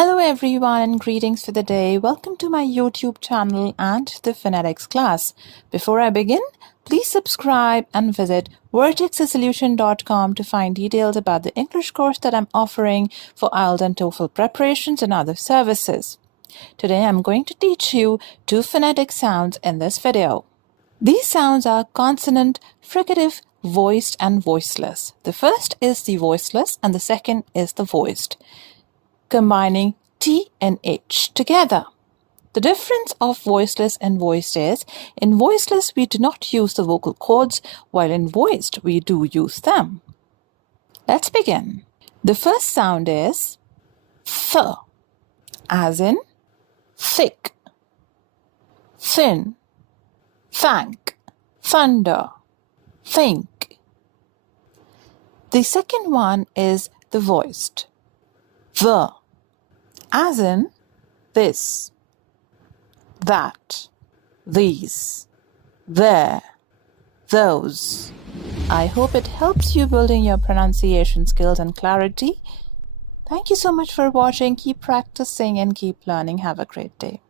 Hello everyone and greetings for the day. Welcome to my YouTube channel and the Phonetics class. Before I begin, please subscribe and visit vertexsolution.com to find details about the English course that I'm offering for IELTS and TOEFL preparations and other services. Today I'm going to teach you 2 phonetic sounds in this video. These sounds are consonant, fricative, voiced and voiceless. The first is the voiceless and the second is the voiced, combining T and H together. The difference of voiceless and voiced is, in voiceless we do not use the vocal cords, while in voiced we do use them. Let's begin. The first sound is th, as in thick, thin, thank, thunder, think. The second one is the voiced, the, as in this, that, these, there, those. I hope it helps you building your pronunciation skills and clarity. Thank you so much for watching. Keep practicing and keep learning. Have a great day.